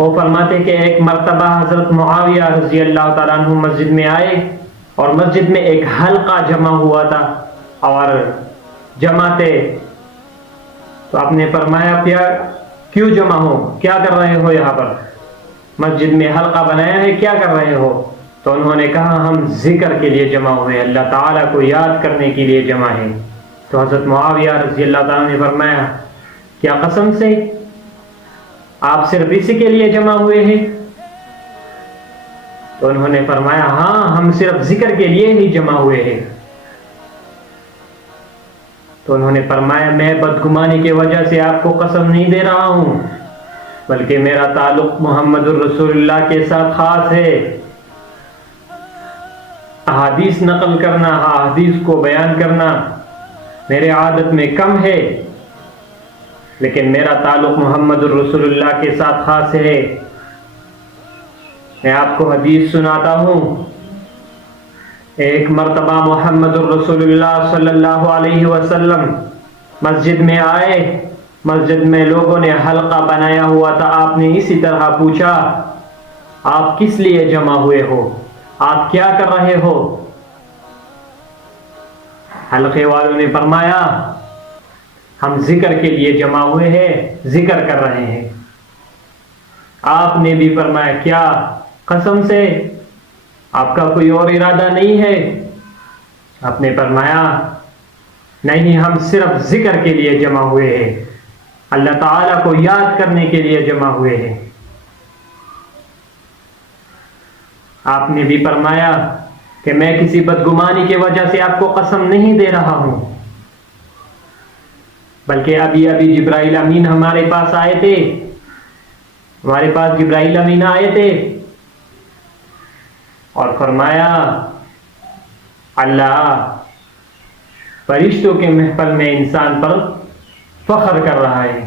وہ فرماتے کہ ایک مرتبہ حضرت معاویہ رضی اللہ تعالیٰ عنہ مسجد میں آئے اور مسجد میں ایک حلقہ جمع ہوا تھا اور جمع تھے، تو آپ نے فرمایا کیوں جمع ہو، کیا کر رہے ہو یہاں پر، مسجد میں حلقہ بنایا ہے، کیا کر رہے ہو؟ تو انہوں نے کہا ہم ذکر کے لیے جمع ہوئے، اللہ تعالیٰ کو یاد کرنے کے لیے جمع ہیں۔ تو حضرت معاویہ رضی اللہ تعالیٰ نے فرمایا کیا قسم سے آپ صرف اسی کے لیے جمع ہوئے ہیں؟ تو انہوں نے فرمایا ہاں، ہم صرف ذکر کے لیے ہی جمع ہوئے ہیں۔ تو انہوں نے فرمایا میں بدگمانی کی وجہ سے آپ کو قسم نہیں دے رہا ہوں، بلکہ میرا تعلق محمد الرسول اللہ کے ساتھ خاص ہے۔ احادیث نقل کرنا، احادیث کو بیان کرنا میرے عادت میں کم ہے، لیکن میرا تعلق محمد الرسول اللہ کے ساتھ خاص ہے۔ میں آپ کو حدیث سناتا ہوں۔ ایک مرتبہ محمد الرسول اللہ صلی اللہ علیہ وسلم مسجد میں آئے، مسجد میں لوگوں نے حلقہ بنایا ہوا تھا، آپ نے اسی طرح پوچھا آپ کس لیے جمع ہوئے ہو، آپ کیا کر رہے ہو؟ حلقے والوں نے فرمایا ہم ذکر کے لیے جمع ہوئے ہیں، ذکر کر رہے ہیں۔ آپ نے بھی فرمایا کیا قسم سے آپ کا کوئی اور ارادہ نہیں ہے؟ آپ نے فرمایا نہیں، ہم صرف ذکر کے لیے جمع ہوئے ہیں، اللہ تعالیٰ کو یاد کرنے کے لیے جمع ہوئے ہیں۔ آپ نے بھی فرمایا کہ میں کسی بدگمانی کی وجہ سے آپ کو قسم نہیں دے رہا ہوں، بلکہ ابھی جبرائیل امین ہمارے پاس آئے تھے، ہمارے پاس جبرائیل امین آئے تھے اور فرمایا اللہ فرشتوں کے محفل میں انسان پر فخر کر رہا ہے،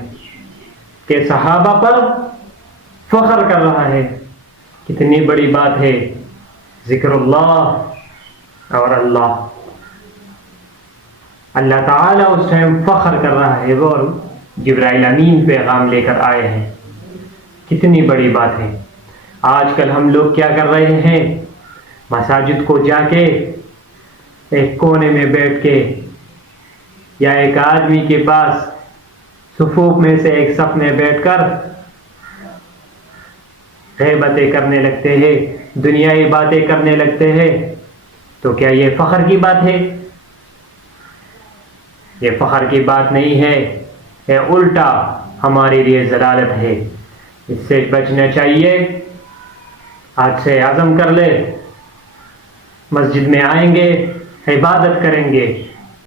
کہ صحابہ پر فخر کر رہا ہے۔ کتنی بڑی بات ہے ذکر اللہ اور اللہ تعالیٰ اس ٹائم فخر کر رہا ہے، اور جبرائیل امین پیغام لے کر آئے ہیں۔ کتنی بڑی بات ہے۔ آج کل ہم لوگ کیا کر رہے ہیں، مساجد کو جا کے ایک کونے میں بیٹھ کے یا ایک آدمی کے پاس صفوف میں سے ایک صف میں بیٹھ کر غیبتیں کرنے لگتے ہیں، دنیائی باتیں کرنے لگتے ہیں۔ تو کیا یہ فخر کی بات ہے؟ یہ فخر کی بات نہیں ہے، یہ الٹا ہمارے لیے ضلالت ہے۔ اس سے بچنا چاہیے۔ آج سے عزم کر لے، مسجد میں آئیں گے، عبادت کریں گے،